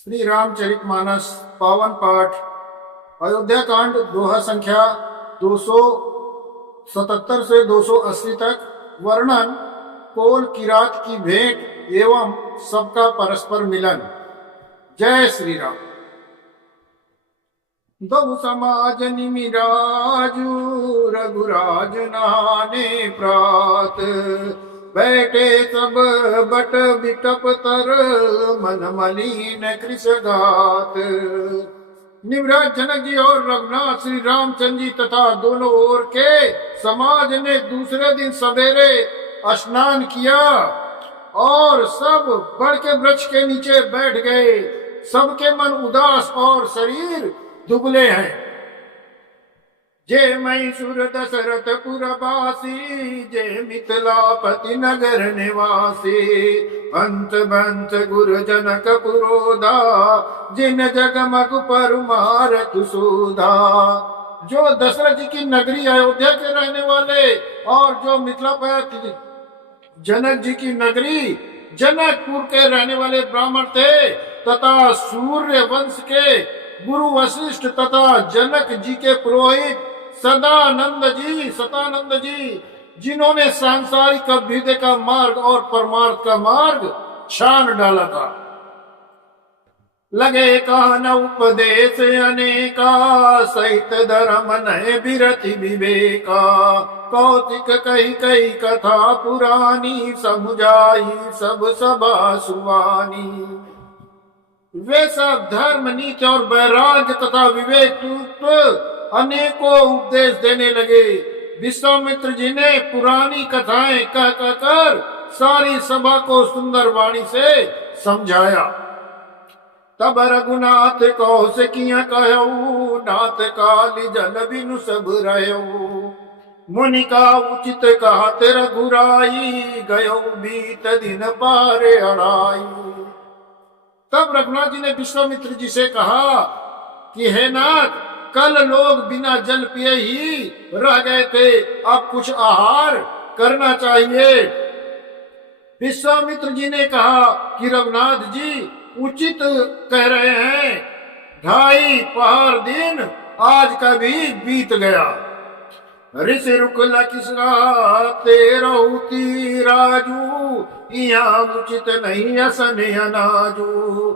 श्री रामचरितमानस पावन पाठ अयोध्या कांड दोहा संख्या 277 से 280 तक। वर्णन कोल किरात की भेंट एवं सबका परस्पर मिलन। जय श्री राम। दो समाज निमिराजू रघुराज नहाने प्रात, बैठे सब बट बिटप तर मन मलिन कृष गात। निवराज जनक जी और रघुनाथ श्री रामचंद्र जी तथा दोनों ओर के समाज ने दूसरे दिन सवेरे स्नान किया और सब बड़ के वृक्ष के नीचे बैठ गए। सबके मन उदास और शरीर दुबले हैं। जे मैसूर दशरथ पुरवासी, जे मिथिलापति नगर निवासी, अंत बंत गुरु जनक पुरोधा, जिन जगमग पर मारत सुधा। जो दशरथ जी की नगरी अयोध्या के रहने वाले और जो मिथिलापति जनक जी की नगरी जनकपुर के रहने वाले ब्राह्मण थे तथा सूर्य वंश के गुरु वशिष्ठ तथा जनक जी के पुरोहित सतानंद जी, जिन्होंने सांसारिक अभ्युदय का मार्ग और परमार्थ का मार्ग छान डाला था। लगे कान उपदेश अनेका, सहित धर्म नए बिरति विवेका। कौतिक कही कही कथा पुरानी, समुझाई सब सभा सुवानी। वे सब धर्म नीति और वैराग्य तथा विवेक अनेकों उपदेश देने लगे। विश्वामित्र जी ने पुरानी कथाएं कह कर सारी सभा को सुंदर वाणी से समझाया। तब रघुनाथ कौशिकिया कहऊ, नाथ काली जल बिनु सब रहऊ। मुनि का उचित कहत रघुराई, गयो बीत दिन पारे अड़ाई। तब रघुनाथ जी ने विश्वामित्र जी से कहा कि हे नाथ, कल लोग बिना जल पिए ही रह गए थे, अब कुछ आहार करना चाहिए। विश्वामित्र जी ने कहा कि रघुनाथ जी उचित कह रहे हैं, 2.5 पहर दिन आज का भी बीत गया। ऋषि रुकला किसरा तेरहुती राजू, यहाँ उचित नहीं असने अनाजू।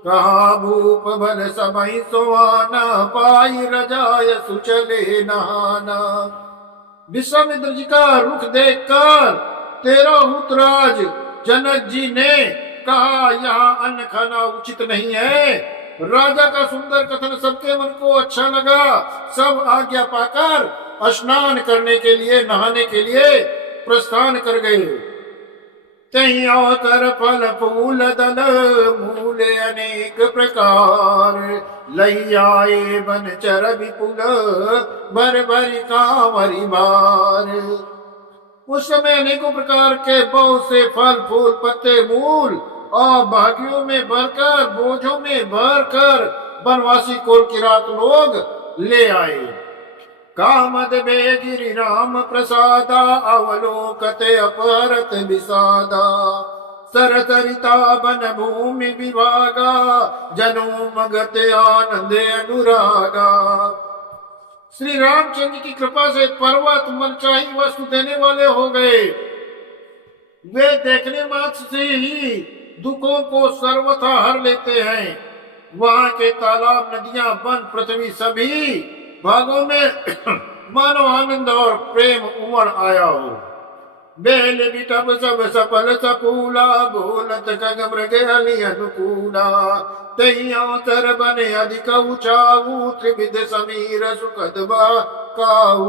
कहा भूप बल सबई सोआना, पाई रजाय सुचले नहाना। विश्वामित्र जी का रुख देखकर तेरहुतराज जनक जी ने कहा, यहाँ अन्न खाना उचित नहीं है। राजा का सुंदर कथन सबके मन को अच्छा लगा। सब आज्ञा पाकर स्नान करने के लिए, नहाने के लिए प्रस्थान कर गए। तही अवतर फल फूल दल, मूले अनेक प्रकार। लई आए बन चर विपुल, भर भर कांवरी बार। उस समय अनेकों प्रकार के बहुत से फल फूल पत्ते मूल और भागियों में भरकर, बोझों में भरकर वनवासी कोल किरात लोग ले आए। कामद बेगिरि राम प्रसादा, अवलोकते अपहरत विषादा। सरसरिता बन भूमि विभागा, जनोम गते आनंद अनुरागा। श्री रामचंद्र की कृपा से पर्वत मनचाही वस्तु देने वाले हो गए। वे देखने मात्र से ही दुखों को सर्वथा हर लेते हैं। वहां के तालाब, नदियां, वन, पृथ्वी सभी भागों में मानो आनंद और प्रेम उमड़ आया हो। बेल बिटप सब सफल सफूला, बोलत खग मृग हलि अनुकूला। तैया तर बने अधिक ऊंचाऊ, त्रिविध समीर सुखद काऊ।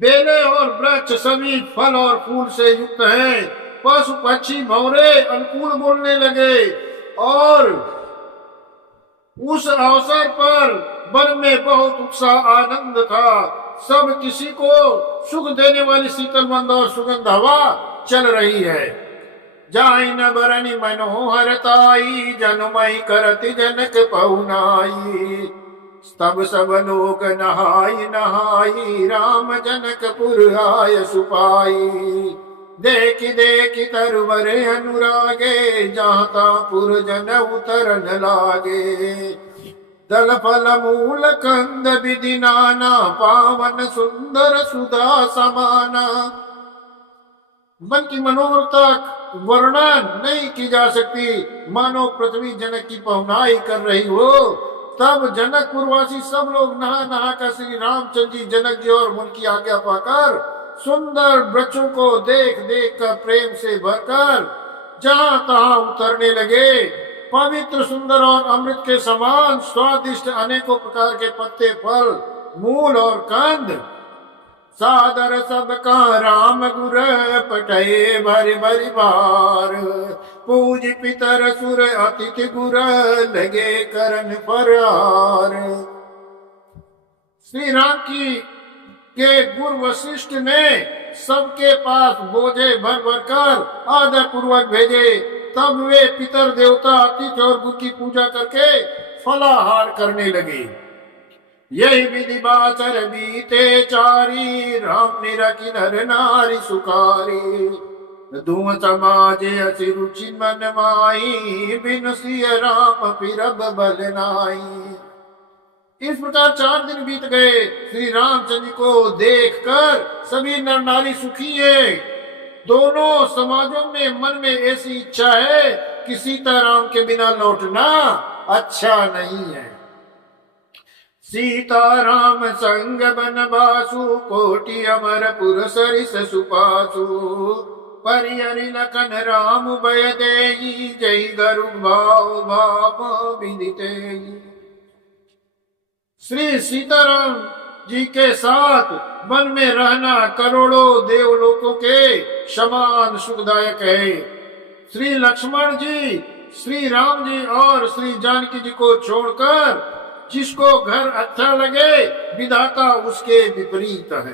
बेले और वृक्ष सभी फल और फूल से युक्त हैं। पशु पक्षी भौरे अनुकूल बोलने लगे और उस अवसर पर वन में बहुत उत्साह आनंद था। सब किसी को सुख देने वाली शीतल मंद और सुगंध हवा चल रही है। जाई न बरनी मनोहरताई, जनुमई करति जनक पहुनाई। तब सब लोग नहाई नहाई, राम जनकपुर आय सुपाई। देखी तरवर अनुरागे, जाता पुरजन उतरन लागे। दल फल मूल कंद विधि नाना, पावन सुंदर सुधा समाना। मन की मनोहरता वर्णन नहीं की जा सकती। मानो पृथ्वी जनक की पहुनाई कर रही हो। तब जनकपुरवासी सब लोग नहा नहा कर श्री रामचंद्र जी, जनक जी और उनकी आज्ञा पाकर सुंदर वृक्षों को देख देख कर प्रेम से भरकर जहां तहां उतरने लगे। पवित्र सुंदर और अमृत के समान स्वादिष्ट अनेकों प्रकार के पत्ते, फल, मूल और कंद सादर सबका राम गुर पटये भरि भरि बार। पूज पितर सुर अतिथि गुर लगे करन फरार। श्री राम की के गुरु वशिष्ठ ने सबके पास बोझे भर भर कर आदर पूर्वक भेजे। तब वे पितर देवता अतिथि और गुरु की पूजा करके फलाहार करने लगे। यही विधि बाचर बीते चारी, राम निरखि नर नारी सुखारी। धुम समाज असि रुचि मन माई, बिनु सिय राम फिरब बल नाई। इस प्रकार 4 दिन बीत गए। श्री रामचंद्र जी को देखकर सभी नर नारी सुखी है। दोनों समाजों में मन में ऐसी इच्छा है कि सीताराम के बिना लौटना अच्छा नहीं है। सीताराम संग बनवासु, कोटि अमरपुर सरिस सुपासु। परिहरि लखन राम भय देहि, जय गरु भाव भाव विदितेहि। श्री सीताराम जी के साथ वन में रहना करोड़ों देवलोकों के समान सुखदायक है। श्री लक्ष्मण जी, श्री राम जी और श्री जानकी जी को छोड़कर जिसको घर अच्छा लगे, विधाता उसके विपरीत है।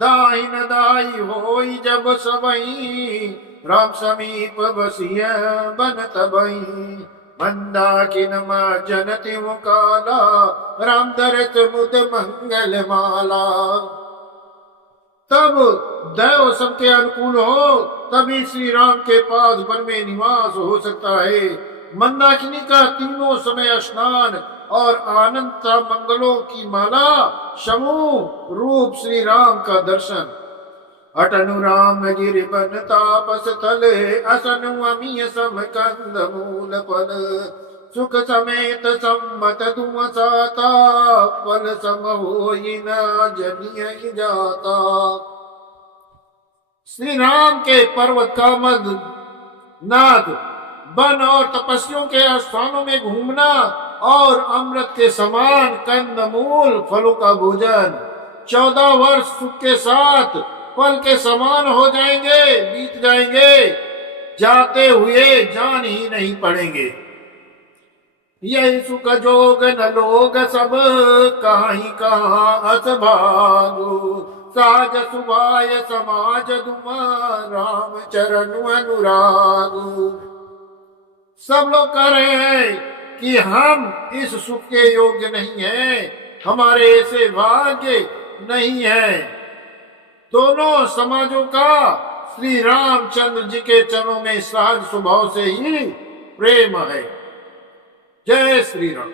दाहिन दाई होई जब सबई, राम समीप बसिय बन तबई। मंदाकिन जनति मुकाला, राम धरत मुद मंगल माला। तब दैव सबके अनुकूल हो, तभी श्री राम के पास वन में निवास हो सकता है। मंदाकिनी का तीनों समय स्नान और आनंद मंगलों की माला, समूह रूप श्री राम का दर्शन। अटनु राम गिरि बन तापस तले, असनु अमीय सम कंद मूल फल। सुख समेत सम्मत तुम साता, फल सम होई न जनिय जाता। श्री राम के पर्वत का मद नाद, वन और तपस्वियों के स्थानों में घूमना और अमृत के समान कंद मूल फलों का भोजन। 14 वर्ष सुख के साथ पल के समान हो जाएंगे, बीत जाएंगे, जाते हुए जान ही नहीं पड़ेंगे। यही सुख जोग न लोग सब, कहीं कहाँ अस भागु। साज सुभाय समाज दुमा, राम चरण अनुरागु। सब लोग कह रहे हैं कि हम इस सुख के योग्य नहीं हैं, हमारे ऐसे भाग्य नहीं है। दोनों समाजों का श्री रामचंद्र जी के चरणों में सहज स्वभाव से ही प्रेम है। जय श्री राम।